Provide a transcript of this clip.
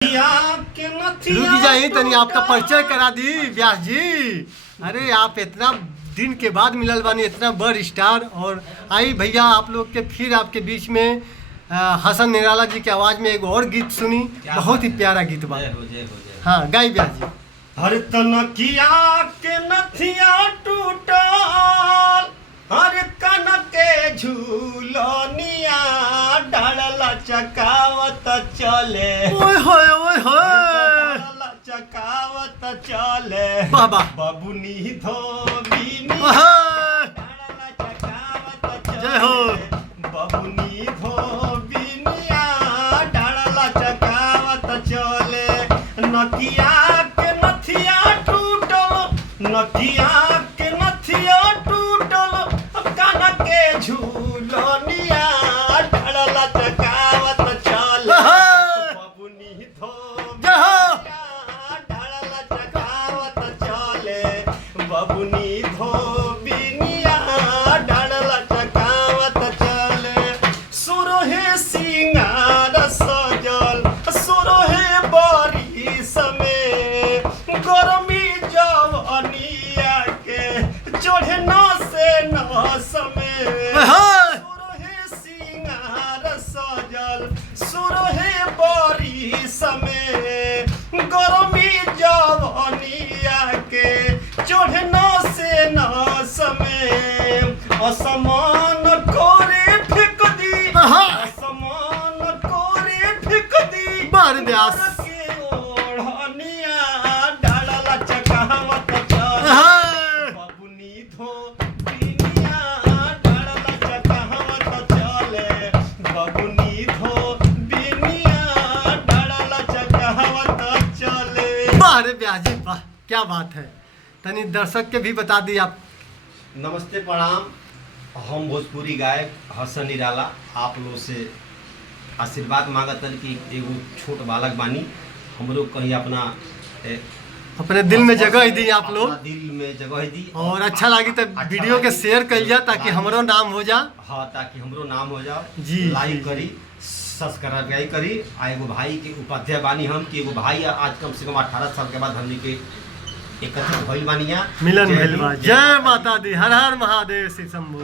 रुक जाइए तनी आपका परिचय करा दी व्यास जी। अरे आप इतना दिन के बाद मिलल बानी, इतना बड़ स्टार। और आई भैया आप लोग के फिर आपके बीच में हसन निराला जी की आवाज़ में एक और गीत सुनी, बहुत ही प्यारा गीत बा। हाँ गाई व्यास जी। हर तनकिया के नथिया टूटल, हर कन के झूलनिया डाला चकावत चले। ओए होए ओए होए, डाला चकावत चले बाबा बबुनी धोबिनी ओहे, डाला चकावत जय हो। चले बबुनी धोबिनिया डाला चकावत चले। नकिया के नथिया टूटल, नकिया के नथिया टूटल, कान के झूलनिया डाला चकावत चले बबुनी धोबिनिया डाला चकावत चले बबुनी धोबिनिया डाला चकावत चले। सुरहे सिंगार सजल सुरहे बारिश में, गर्मी जवनिया के चढ़े न से न समय। सुरहे सिंगार सजल सुरहे बारिश में, गर्मी जवनिया के चढ़े न से न समय। असमान कोरे फेंक दी, असमान कोरे फेंक दी बार व्यास के ओढ़निया डाला चकावत चले बबुनी धोबिनिया डाला चकावत चले बबुनी धोबिनिया डाला चकावत चले। वाह रे व्यास जी वाह, क्या बात है। तनी दर्शक के भी बता दी आप। नमस्ते प्रणाम, हम भोजपुरी गायक हसन निराला आप लोग से आशीर्वाद मांगतन कि एगो छोट बालक बानी, हमरो कहीं अपना अपने दिल में जगह दी आप लोग, अपना दिल में जगह दी और अच्छा लगी तो वीडियो के शेयर कर जा ताकि हमरो नाम हो जा। हाँ, ताकि हमरो नाम हो जाओ जी, लाइक जी, करी सब्सक्राइब करी। आ एगो भाई के उपाध्याय बानी हम कि एगो भाई आज कम से कम 18 साल के बाद हमने के एकत्रित भइल बानिया। मिलन भइल बा। जय माता दी, हर हर महादेव, श्री शंभू।